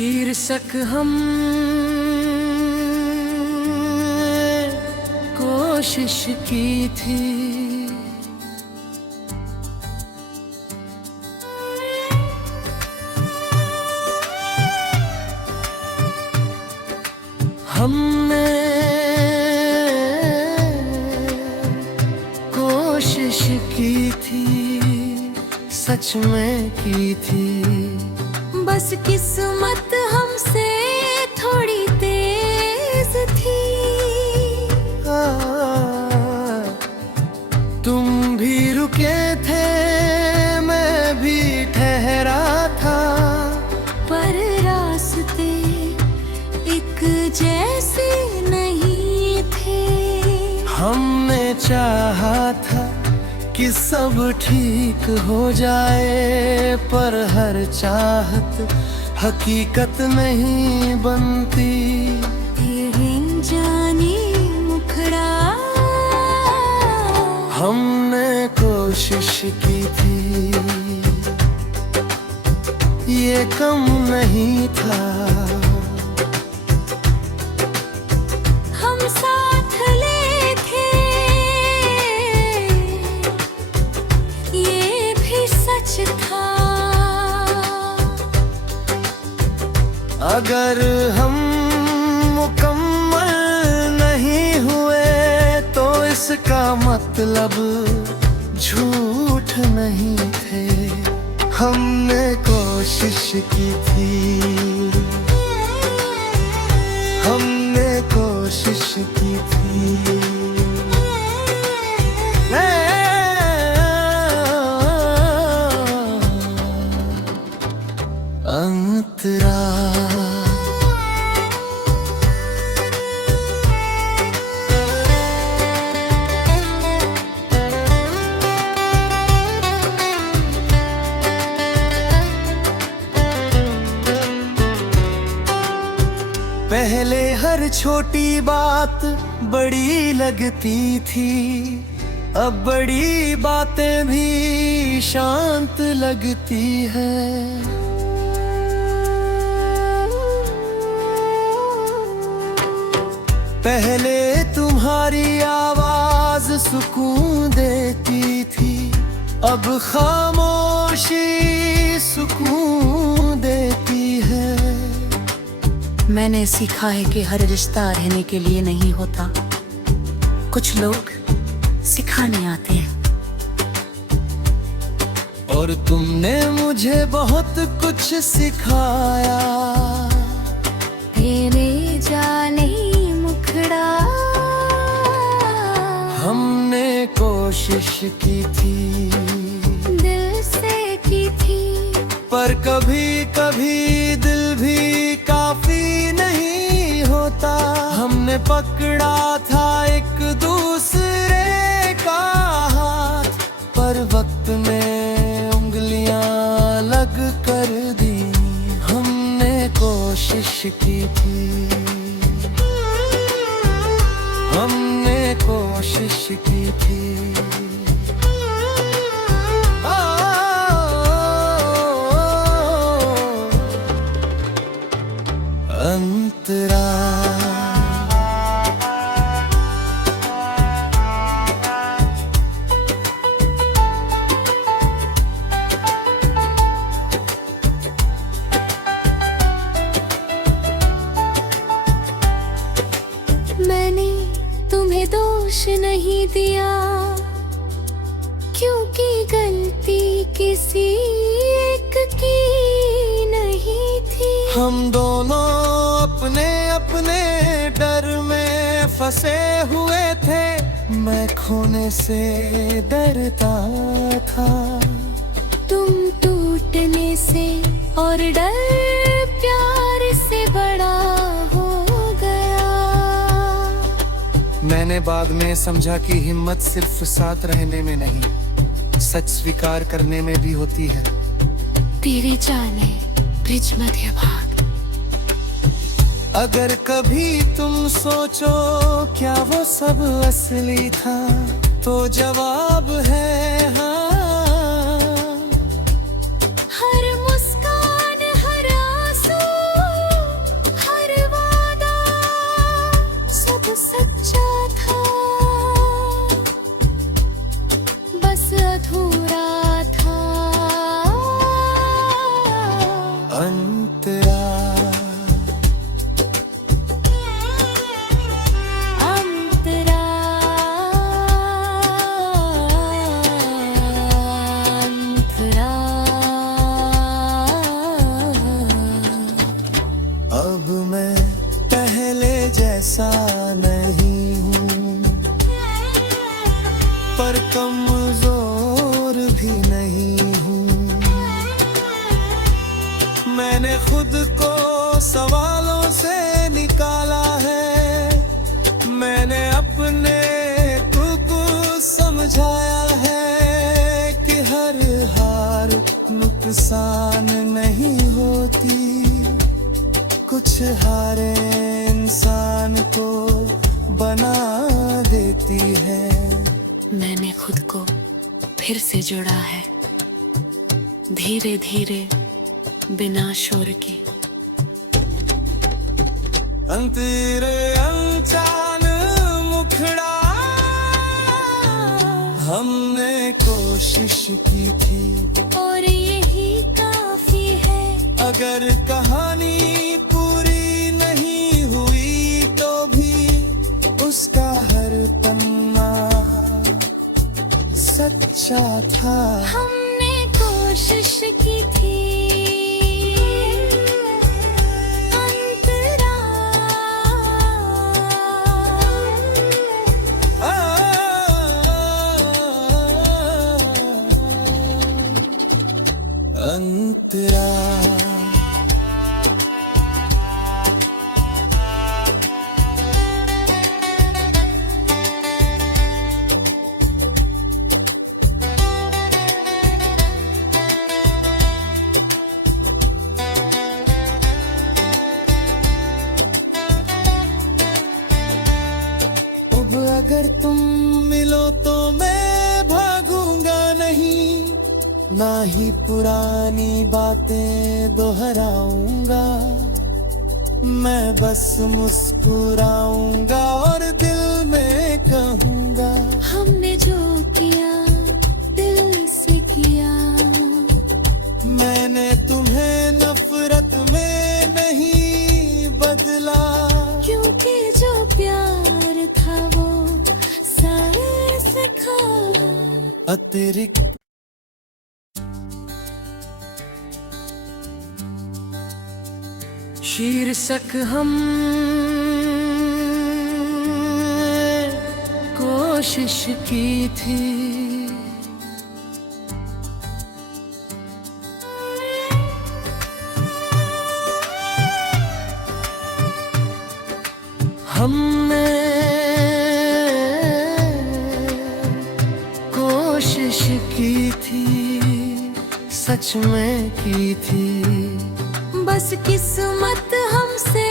शीर्षक हम कोशिश की थी, हमने कोशिश की थी, सच में की थी। बस किस्मत हमसे थोड़ी तेज थी। तुम भी रुके थे, मैं भी ठहरा था, पर रास्ते एक जैसे नहीं थे। हमने चाहा था कि सब ठीक हो जाए, पर हर चाहत हकीकत नहीं बनती। तेरे जाने मुखड़ा हमने कोशिश की थी, ये कम नहीं था। हम साथ ले थे, ये भी सच था। अगर हम मुकम्मल नहीं हुए तो इसका मतलब झूठ नहीं थे। हमने कोशिश की थी, हमने कोशिश की थी। अंतरा पहले हर छोटी बात बड़ी लगती थी, अब बड़ी बातें भी शांत लगती हैं। पहले तुम्हारी आवाज सुकून देती थी, अब खामोशी सुकून देती है। मैंने सीखा है कि हर रिश्ता रहने के लिए नहीं होता, कुछ लोग सिखाने आते हैं। और तुमने मुझे बहुत कुछ सिखाया। तेरे जाने मुखड़ा हमने कोशिश की थी, दिल से की थी, पर कभी कभी दिल भी काफी नहीं होता। हमने पकड़ा था एक दूसरे का हाथ, पर वक्त में उंगलियां लग कर दी। हमने कोशिश की थी, हमने कोशिश की थी। अंतरा मैंने तुम्हें दोष नहीं दिया, क्योंकि गलती किसी एक की नहीं थी। हम दोनों अपने अपने डर में फंसे हुए थे। मैं खोने से डरता था, तुम टूटने से, और डर प्यार से बड़ा हो गया। मैंने बाद में समझा कि हिम्मत सिर्फ साथ रहने में नहीं, सच स्वीकार करने में भी होती है। तेरे जाने ब्रिज मध्य भाग। अगर कभी तुम सोचो क्या वो सब असली था, तो जवाब है हाँ। हर मुस्कान, हर आंसू खुद को सवालों से निकाला है, मैंने अपने को समझाया है कि हर हार नुकसान नहीं होती, कुछ हारें इंसान को बना देती है। मैंने खुद को फिर से जोड़ा है, धीरे धीरे बिना शोर के। अंतरे अनजान मुखड़ा हमने कोशिश की थी, और यही काफी है। अगर कहानी पूरी नहीं हुई तो भी उसका हर पन्ना सच्चा था। हमने कोशिश की थी, अंतरा अंतरा अगर तुम मिलो तो मैं भागूंगा नहीं, ना ही पुरानी बातें दोहराऊंगा, मैं बस मुस्कुराऊंगा और दिल में कहूंगा, हमने जो किया दिल से किया। मैंने तुम्हें नफरत में नहीं बदला, क्योंकि जो प्यार था वो साए से खा। अतिरिक्त शीर्षक हम कोशिश की थी, हमने कोशिश की थी, सच में की थी, बस किस्मत हमसे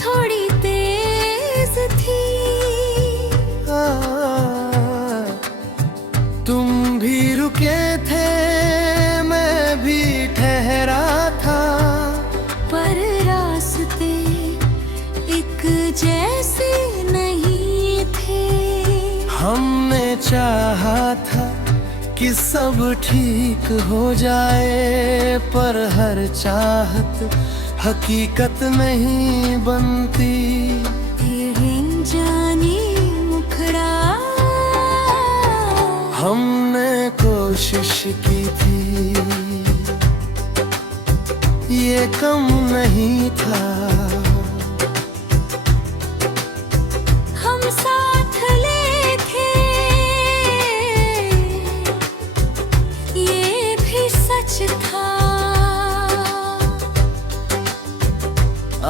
थोड़ी तेज थी। तुम भी रुके थे, मैं भी ठहरा था, पर रास्ते एक जैसे नहीं थे। हमने चाहा था कि सब ठीक हो जाए, पर हर चाहत हकीकत नहीं बनती। तेरे जानी मुखड़ा हमने कोशिश की थी, ये कम नहीं था, हम साथ ले थे, ये भी सच था।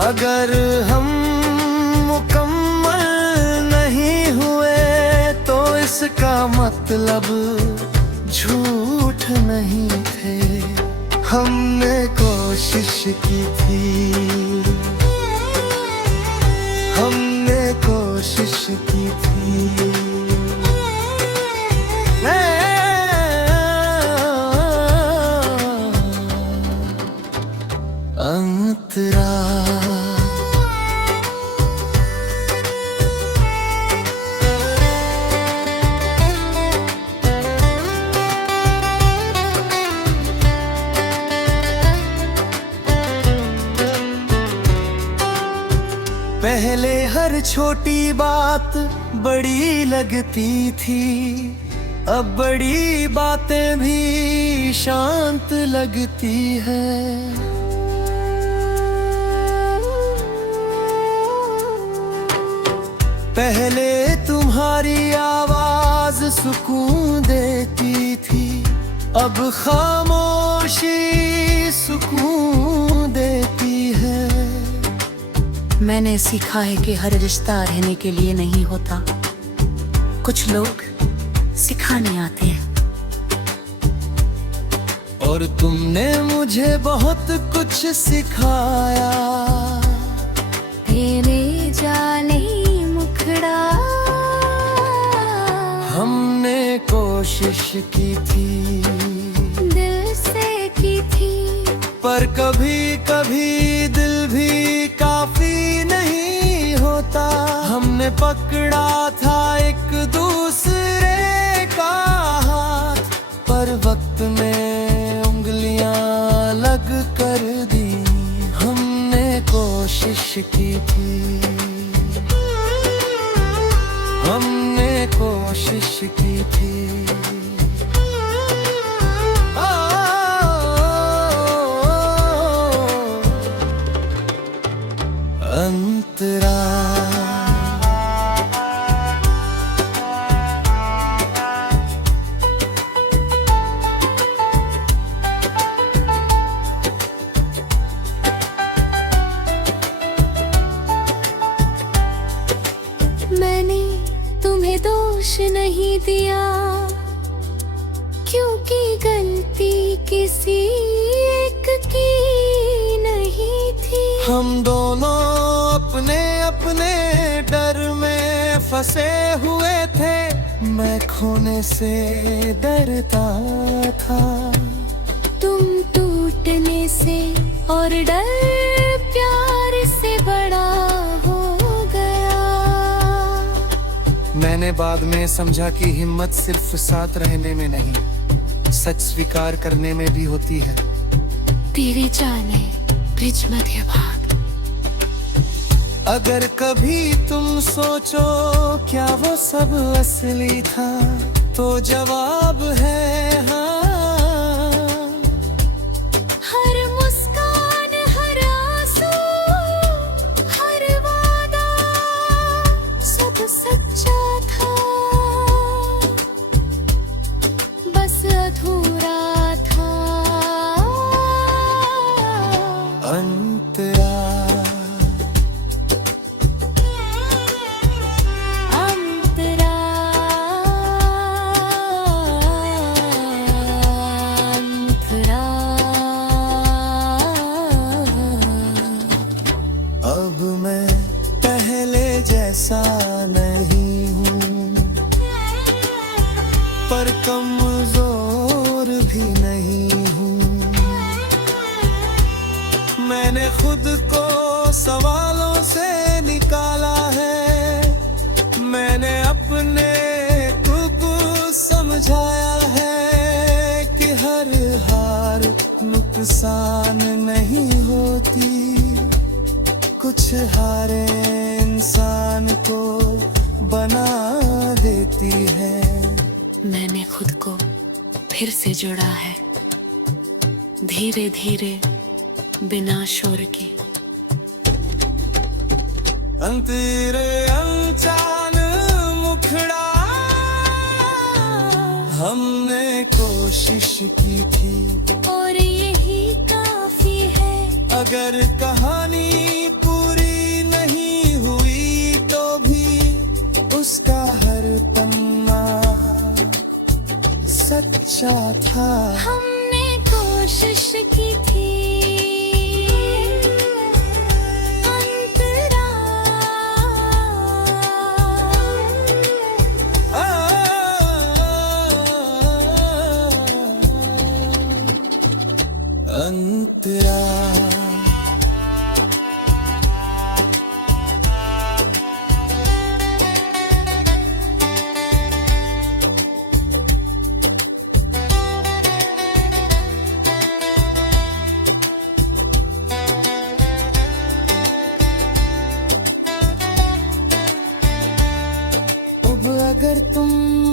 अगर हम मुकम्मल नहीं हुए तो इसका मतलब झूठ नहीं थे, हमने कोशिश की थी, हमने कोशिश की थी। अंतरा पहले हर छोटी बात बड़ी लगती थी, अब बड़ी बातें भी शांत लगती है। पहले तुम्हारी आवाज सुकून देती थी, अब खामोशी सुकून देती मैंने सीखा है कि हर रिश्ता रहने के लिए नहीं होता, कुछ लोग सिखाने आते हैं। और तुमने मुझे बहुत कुछ सिखाया। तेरे जाने मुखड़ा हमने कोशिश की थी, दिल से की थी, पर कभी कभी दिल भी काफी नहीं होता। हमने पकड़ा था एक दूसरे का हाथ, पर वक्त में उंगलियां अलग कर दी। हमने कोशिश की थी, हमने कोशिश की थी। अंतरा मैंने तुम्हें दोष नहीं दिया, क्योंकि गलती किसी एक की नहीं थी। हम दोनों अपने अपने डर में फंसे हुए थे। मैं खोने से डरता था, तुम टूटने से, और डर प्यार से बड़ा हो गया। मैंने बाद में समझा कि हिम्मत सिर्फ साथ रहने में नहीं, सच स्वीकार करने में भी होती है। तेरे जाने ब्रिज मध्य भाग। अगर कभी तुम सोचो क्या वो सब असली था, तो जवाब है हाँ। हर मुस्कान, हर आंसू, हर वादा, सब सच्चा था, बस अधूरा था। अंतरा अब मैं पहले जैसा नहीं हूँ, पर कमजोर भी नहीं हूँ। मैंने खुद को सवालों से निकाला है, मैंने अपने को समझाया है कि हर हार नुकसान नहीं होती। कुछ हारे इंसान को बना देती है। मैंने खुद को फिर से जोड़ा है, धीरे धीरे, बिना शोर के। अंतरे अनजान मुखड़ा हमने कोशिश की थी, और यही काफी है। अगर कहानी पूरी नहीं हुई तो भी उसका हर पन्ना सच्चा था। हमने कोशिश की थी। अंतरा अंतरा अगर तुम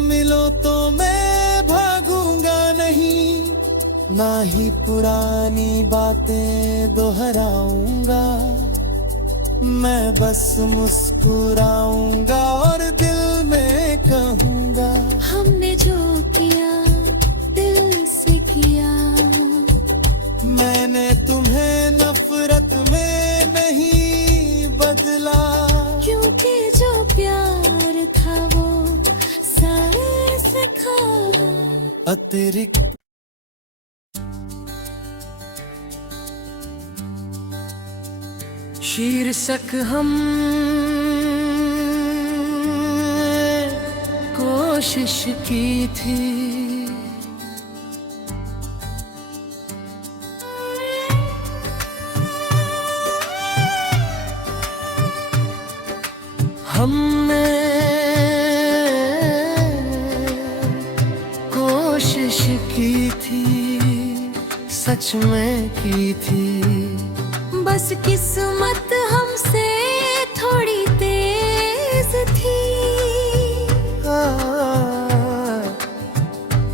मिलो तो मैं भागूंगा नहीं, ना ही पुरानी बातें दोहराऊंगा। मैं बस मुस्कुराऊंगा और दिल में कहूंगा, हमने जो किया दिल से किया। मैंने तुम्हें नफरत में नहीं बदला। शीर्षक हम कोशिश की थी, हमने कोशिश की थी, सच में की थी। बस किस्मत हमसे थोड़ी तेज थी।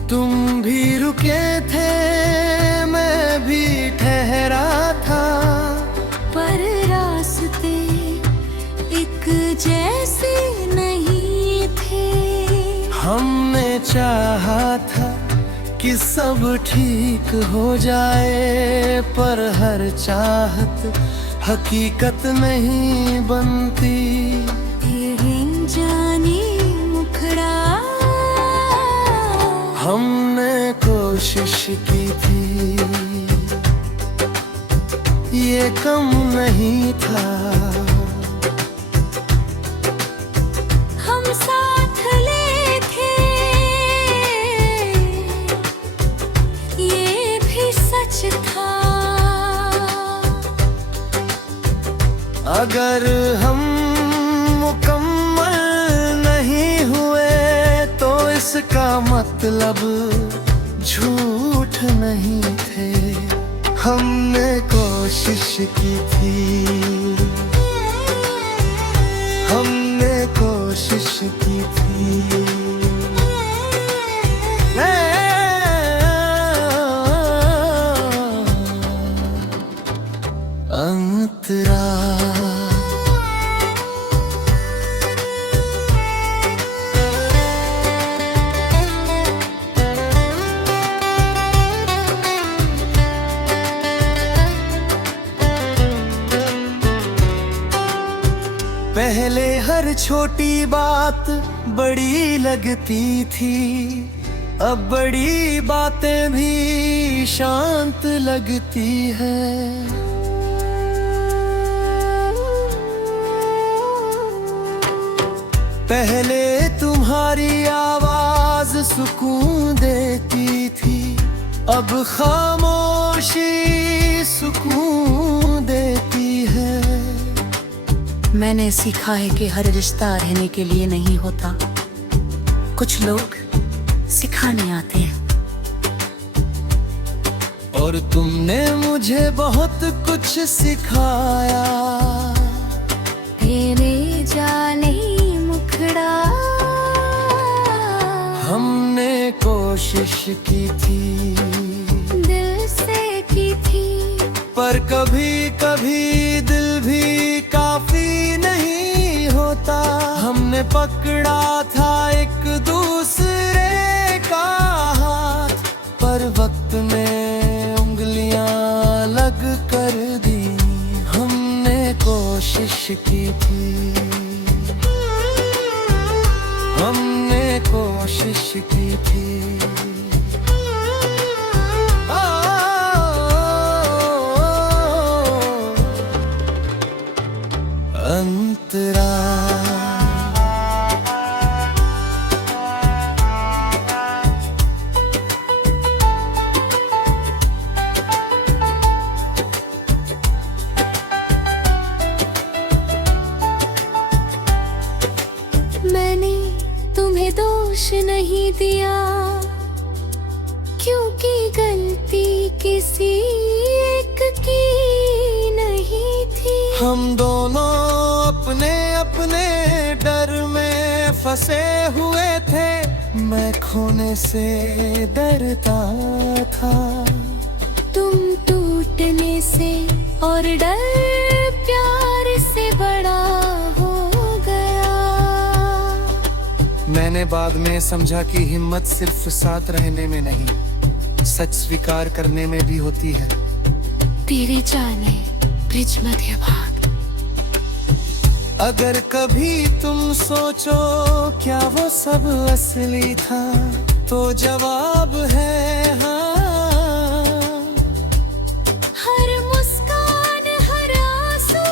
तुम भी रुके थे, मैं भी ठहरा था, पर रास्ते एक जैसे नहीं थे। हमने चाहा था कि सब ठीक हो जाए, पर हर चाहत हकीकत नहीं बनती। तेरे जाने मुखड़ा हमने कोशिश की थी, ये कम नहीं था। हम साथ ले थे, ये भी सच था। अगर हम मुकम्मल नहीं हुए तो इसका मतलब झूठ नहीं थे। हमने कोशिश की थी, हमने कोशिश की थी। अंतरा पहले हर छोटी बात बड़ी लगती थी, अब बड़ी बातें भी शांत लगती हैं। पहले तुम्हारी आवाज सुकून देती थी, अब खामोशी सुकून देती है। मैंने सीखा है कि हर रिश्ता रहने के लिए नहीं होता, कुछ लोग सिखाने आते हैं। और तुमने मुझे बहुत कुछ सिखाया। तेरे जाने मुखड़ा हमने कोशिश की थी, दिल से की थी, पर कभी कभी दिल भी काफी नहीं होता। हमने पकड़ा था एक दूसरे का हाथ, पर वक्त में उंगलियां लग कर दी। हमने कोशिश की थी, हमने कोशिश की थी। अंतरा मैंने तुम्हें दोष नहीं दिया, क्योंकि गलती किसी एक की नहीं थी। हम दोनों अपने अपने डर में फंसे हुए थे। मैं खोने से डरता था, तुम टूटने से, और डर प्यार से बड़ा हो गया। मैंने बाद में समझा कि हिम्मत सिर्फ साथ रहने में नहीं, सच स्वीकार करने में भी होती है। तेरे जाने ब्रिज मध्य भाग। अगर कभी तुम सोचो क्या वो सब असली था, तो जवाब है हाँ। हर मुस्कान, हर आंसू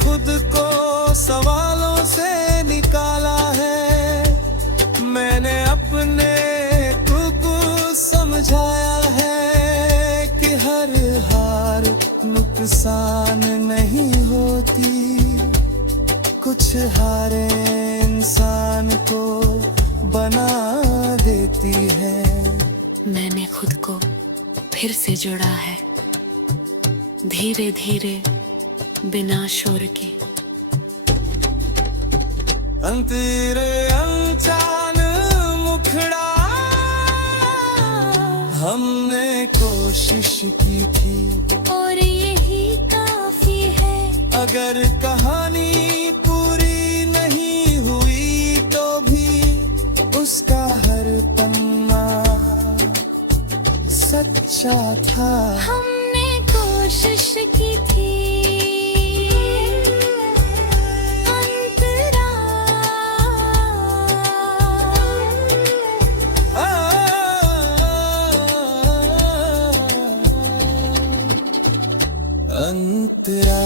खुद को सवालों से निकाला है, मैंने अपने को समझाया है कि हर हार नुकसान नहीं होती, कुछ हारें इंसान को बना देती है। मैंने खुद को फिर से जोड़ा है, धीरे धीरे बिना शोर के। अंतरे अनजान मुखड़ा हमने कोशिश की थी, और यही काफी है। अगर कहानी पूरी नहीं हुई तो भी उसका हर पन्ना सच्चा था। हमने कोशिश की थी, अंतरा अंतरा